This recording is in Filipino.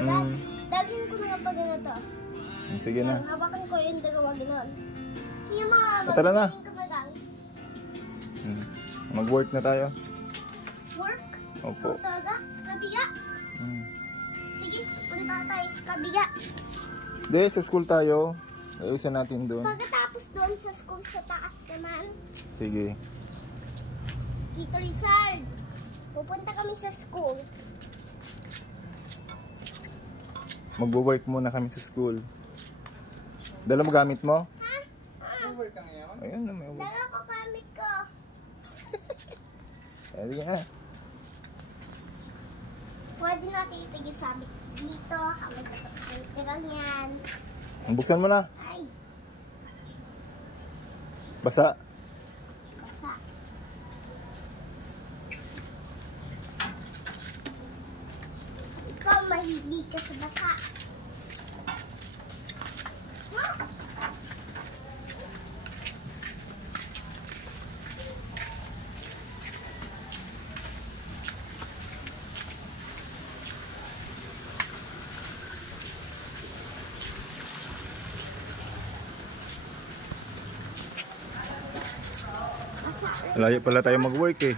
Daging ko na nga pag ganito. Sige na. Hawakan ko yung dalawa gano'n. Sige mga Tara na. ko na lang. Mag-work na tayo. Work? Opo. Talaga? Sa kabiga? Sige, punta tayo sa kabiga. Hindi, sa school tayo. Ayusin natin doon. Pagkatapos doon sa school sa taas naman. Sige. Tito Rizal, pupunta kami sa school. Mag-work muna kami sa school. Dala mo gamit mo? Ha? Mag-work ka ngayon? Ayun na, may work. Dala ko gamit ko. Sige nga. Pwede natin itigil sabi dito. Habang kapag lang yan. Buksan mo na. Ay, Basa. basa. Ikaw mahilig ka sa basa. Layo pala tayo mag-work eh.